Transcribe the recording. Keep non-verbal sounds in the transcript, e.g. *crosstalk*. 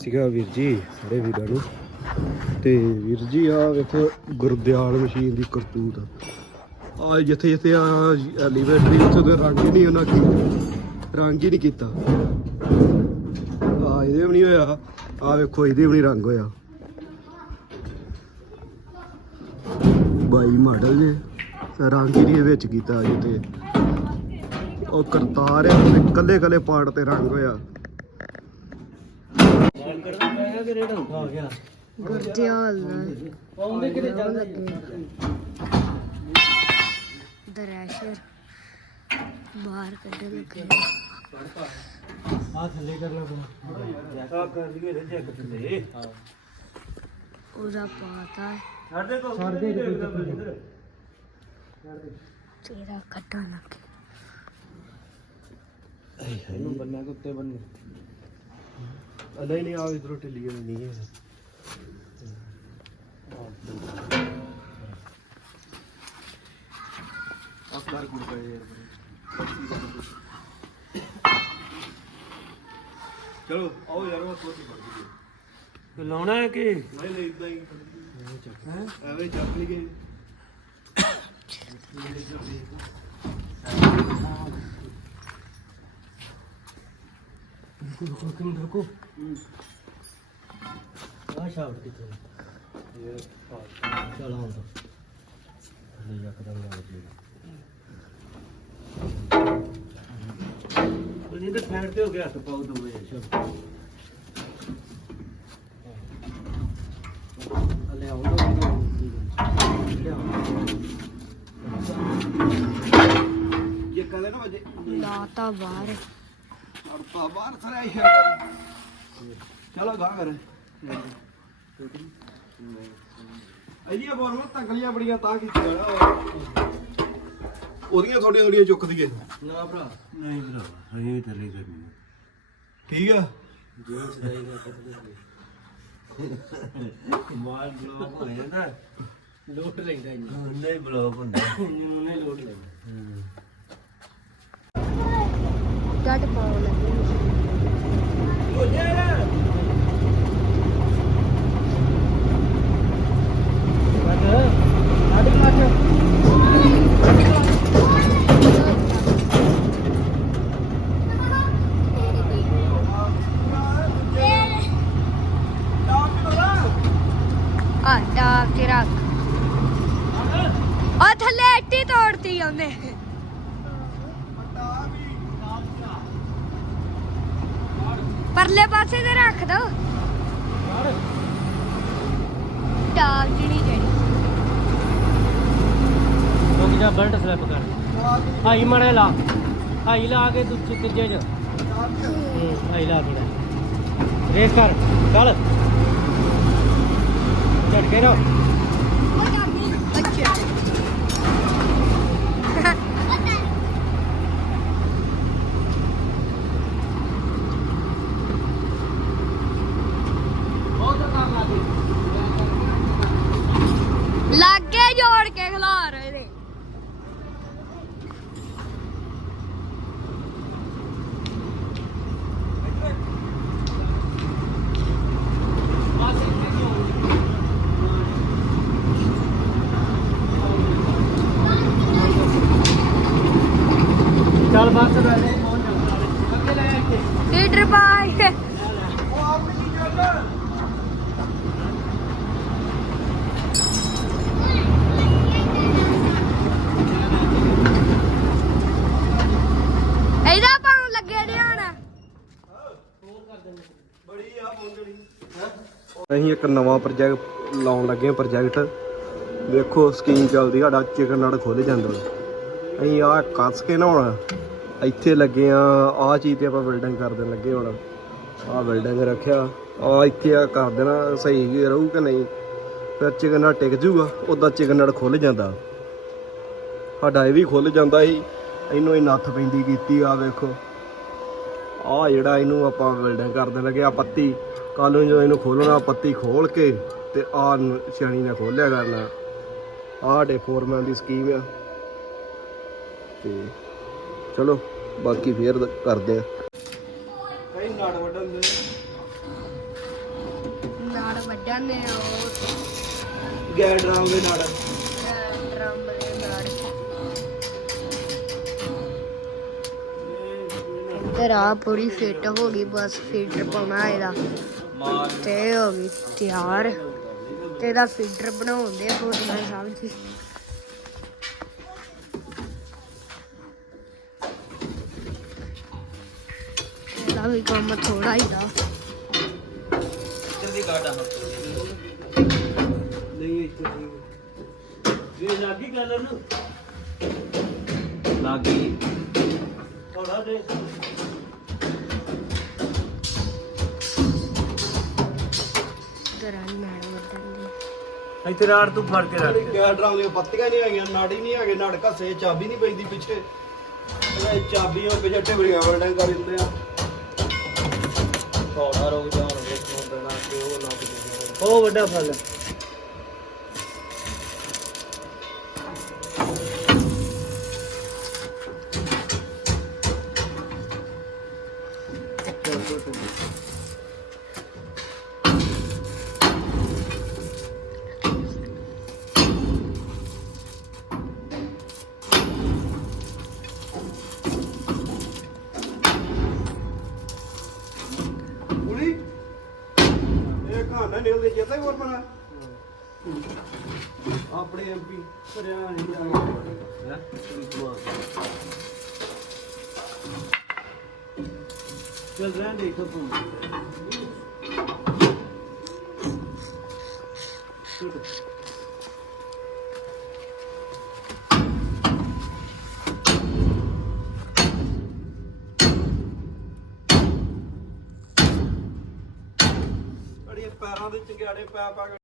ਸੀਗਾ ਵੀਰ ਜੀ, ਸਾਰੇ ਵੀਰਾਂ ਨੂੰ। ਤੇ ਵੀਰ ਜੀ ਆ ਵੇਖੋ, ਗੁਰਦਿਆਲ ਮਸ਼ੀਨ ਦੀ ਕਰਤੂਤ। ਆ ਜਿੱਥੇ ਜਿੱਥੇ ਆ ਐਲੀਵੇਟਰ ਉੱਥੇ ਰੰਗ ਹੀ ਨਹੀਂ ਉਹਨਾਂ ਕੀ ਰੰਗ ਹੀ ਨਹੀਂ ਕੀਤਾ। ਆ ਇਹਦੇ ਵੀ ਨਹੀਂ ਹੋਇਆ। ਆ ਵੇਖੋ, ਇਹਦੇ ਵੀ ਨਹੀਂ ਰੰਗ ਹੋਇਆ। ਬਾਈ ਮਾਡਲ ਨੇ ਰੰਗ ਹੀ ਨਹੀਂ ਵਿੱਚ ਕੀਤਾ ਜਿੱਥੇ ਉਹ ਕਰਤਾਰ ਹੈ ਕੱਲੇ ਕੱਲੇ ਪਾਰਟ ਤੇ ਰੰਗ ਹੋਇਆ। ਕਿਤੇ ਲੱਗੇ ਦਰੈਸ਼ਰ ਬਾਹਰ ਕੱਢਣ ਲੱਗੇ। ਆ ਥੱਲੇ ਕਰ ਲਾ ਬਣਾ ਆ ਕਰ ਲਈਏ ਚੈੱਕ ਥੱਲੇ। ਉਹਦਾ ਪਾਤਾ। ਛੱਡ ਦੇ ਕੋ ਛੱਡ ਦੇ ਤੇਰਾ ਕੱਢਣ ਲੱਗੇ। ਇਹਨੂੰ ਬੰਨਿਆ ਕਿ ਉੱਤੇ ਬੰਨੇ ਨਹੀਂ ਨਹੀਂ ਆ ਇਧਰੋਂ ਢਿੱਲੀ ਹੋਈ ਨਹੀਂ ਹੈ। ਆਪਣਾ ਗੁੜ ਪਏ ਯਾਰ ਚਲੋ ਆਓ ਯਾਰ ਉਹ ਕੋਟੀ ਫੜ ਗਈ। ਤੇ ਲਾਉਣਾ ਹੈ ਕਿ? ਨਹੀਂ ਨਹੀਂ ਇਦਾਂ ਹੀ ਹੈ? ਐਵੇਂ ਚੱਕ *coughs* ਲਈਏ ਰੁਕੋ ਕਿਮ ਰੁਕੋ ਆ ਸ਼ਾਫਟ ਕਿੱਥੇ ਇਹ ਚਲ ਆਉਂ ਤਾਂ ਥੱਲੇ ਜਾ ਕੇ ਦੰਗਾ ਲੱਗੇ ਉਹ ਨਹੀਂ ਤਾਂ ਫੈਂਟ ਤੇ ਹੋ ਗਿਆ ਹੱਥ ਪਾਉ ਦੋਵੇਂ ਸ਼ਾਫਟ ਲੈ ਆਉਂਦਾ ਇਹ ਕਦੇ ਨਾ ਵਜੇ ਲਾਤਾ ਬਾਹਰ ਅਰਪਾ ਬਾਹਰ ਚਲੋ ਗਾ ਕਰ ਇਹਦੀਆਂ ਬੋਰਮਾਂ ਤੰਗਲੀਆਂ ਬੜੀਆਂ ਤਾਂ ਕੀਤੀਆਂ ਨਾ ਉਹਦੀਆਂ ਥੋੜੀਆਂ ਥੋੜੀਆਂ ਚੁੱਕ ਦਈਏ। ਨਾ ਭਰਾ। ਨਹੀਂ ਭਰਾ ਹਜੇ ਥੱਲੇ ਕਰਨੀ ਠੀਕ ਆ? ਜੋ ਸਦਾਈ ਦਾ ਪਤਾ ਮਾਲ ਬਲੌਕ ਹੋ ਜਾਂਦਾ। ਲੋਟ ਲੈਂਦਾ ਨਹੀਂ ਬਲੌਕ ਹੁੰਦਾ। ਨਹੀਂ ਲੋਟ ਲੈਂਦਾ। ਗੱਡ ਪਾਉਣ ਲੱਗੇ ਆ ਡਾਬ ਤੇ ਰੱਖ। ਆ ਥੱਲੇ ਇੱਟੀ ਤੋੜਤੀ ਉਹਨੇ। ਪਰਲੇ ਪਾਸੇ ਤੇ ਰੱਖ ਦੋ। ਡਾਬ ਜਿਹੜੀ ਜਿਹੜੀ। ਰੁਕ ਜਾ ਬਲਟ ਸਲੈਪ ਕਰ। ਹਾਈ ਮੜੇ ਲਾ। ਹਾਈ ਲਾ ਕੇ ਤੂੰ ਤੀਜੇ ਚ। ਹੂੰ ਹਾਈ ਲਾ ਕੇ। ਰੇਸ ਕਰ। ਚੱਲ। ਝਟਕੇ ਰੋ ਅੱਛਾ ਲੱਗੇ ਜੋੜ ਕੇ ਖਿਲਾਰ ਇਹਦੇ ਚੱਲ ਬਸ ਬੈਠੇ ਪਹੁੰਚ ਜਾ ਅੱਗੇ ਲੈ ਇੱਥੇ ਲੀਟਰ ਪਾਈ ਇਹਦਾ ਪਾਉਣ ਲੱਗੇ ਧਿਆਨ ਅਸੀਂ ਇੱਕ ਨਵਾਂ ਪ੍ਰੋਜੈਕਟ ਲਾਉਣ ਲੱਗੇ ਹਾਂ ਪ੍ਰੋਜੈਕਟ ਵੇਖੋ ਸਕੀਮ ਚੱਲਦੀ, ਸਾਡਾ ਚਿਕਨ ਨੜ ਖੁੱਲ ਜਾਂਦਾ। ਅਸੀਂ ਆ ਕੱਸ ਕੇ ਨਾ ਹੁਣ ਇੱਥੇ ਲੱਗੇ ਆ ਆ ਚੀਜ਼ ਤੇ ਆਪਾਂ ਬਿਲਡਿੰਗ ਕਰ ਦੇਣ ਲੱਗੇ ਹੁਣ। ਆਹ ਬਿਲਡਿੰਗ ਰੱਖਿਆ ਆ ਇੱਥੇ ਆ ਕਰ ਦੇਣਾ, ਸਹੀ ਰਹੂ ਕਿ ਨਹੀਂ। ਫਿਰ ਚਿਕਨ ਨੜ ਟਿਕ ਜੂਗਾ ਉਦਾਂ ਚਿਕਨ ਨੜ ਖੁੱਲ ਜਾਂਦਾ। ਸਾਡਾ ਇਹ ਵੀ ਖੁੱਲ ਜਾਂਦਾ ਸੀ, ਇਹਨੂੰ ਇਹ ਨੱਥ ਪੈਂਦੀ ਕੀਤੀ ਆ, ਵੇਖੋ। ਆ ਜਿਹੜਾ ਇਹਨੂੰ ਆਪਾਂ ਬਿਲਡਿੰਗ ਕਰ ਦੇਣ ਲੱਗੇ ਆ ਪੱਤੀ। ਕੱਲ ਨੂੰ ਜਦੋਂ ਇਹਨੂੰ ਖੋਲਣਾ ਪੱਤੀ ਖੋਲ ਕੇ ਤੇ ਆ ਸਿਆਣੀ ਨੇ ਖੋਲਿਆ ਕਰਨਾ। ਆਹ ਡੇ ਫੋਰਮੈਨ ਦੀ ਸਕੀਮ ਆ। ਤੇ ਚਲੋ ਬਾਕੀ ਫੇਰ ਕਰਦੇ ਆ। ਕਈ ਨਾੜ ਵੱਢਣ ਦੇ। ਵੱਡਾਂ ਨੇ ਉਹ। ਗੈਰ ਡਰਾਮ ਦੇ ਨਾਲ ਡਰਮ ਦੇ ਨਾਲ ਇੱਧਰ ਆ ਪੂਰੀ ਫਿੱਟ ਹੋ ਗਈ ਬਸ ਫਿਲਟਰ ਪਾਉਣਾ ਇਹਦਾ। ਤੇ ਹੋ ਗਈ ਤਿਆਰ। ਤੇ ਇਹਦਾ ਫਿਲਟਰ ਬਣਾਉਂਦੇ ਆ ਫੋਟੋਆਂ ਸਭ ਜੀ। ਇਹਦਾ ਵੀ ਕੰਮ ਥੋੜਾ ਹੀ ਦਾ। ਜਲਦੀ ਕਾਟਾ ਨਹੀਂ ਇੱਥੇ ਇਹ ਲੱਗੀ ਗੱਲ ਨੂੰ ਲੱਗੀ ਥੋੜਾ ਦੇ ਦਰਾਂ ਮੈਡਮ ਵੱਡਾਂ ਦੀ ਇੱਥੇ ਰਾੜ ਤੂੰ ਫੜ ਕੇ ਰੱਖ। ਗੈਰ ਡਰਾਮ ਦੀਆਂ ਪੱਤੀਆਂ ਨਹੀਂ ਹੈਗੀਆਂ ਨਾੜੀ ਨਹੀਂ ਹੈਗੇ ਨੜ ਘਸੇ ਚਾਬੀ ਨਹੀਂ ਪੈਂਦੀ ਪਿੱਛੇ। ਇਹ ਚਾਬੀ ਉਹ ਪਿੱਛੇ ਟਿਬੜੀਆਂ ਵਰਡਾਂ ਕਰ ਦਿੰਦੇ ਆ। ਥੋੜਾ ਰੁਕ ਜਾ ਹੁਣ ਵੇਖੋ ਦੇਣਾ ਕਿ ਉਹ ਲੱਗ ਜਾਊਗਾ ਉਹ ਵੱਡਾ ਫਲ ਆਪਣੇ ਐਮਪੀ ਸਰਿਆ ਨਹੀਂ ਹੈ? ਚੱਲ ਰਹਿਣ ਦੇ ਇੱਥੋਂ ਤੂੰ। ਅੜੀ ਪੈਰਾਂ ਦੇ ਚੰਗਿਆੜੇ ਪੈ ਪਾ ਕੇ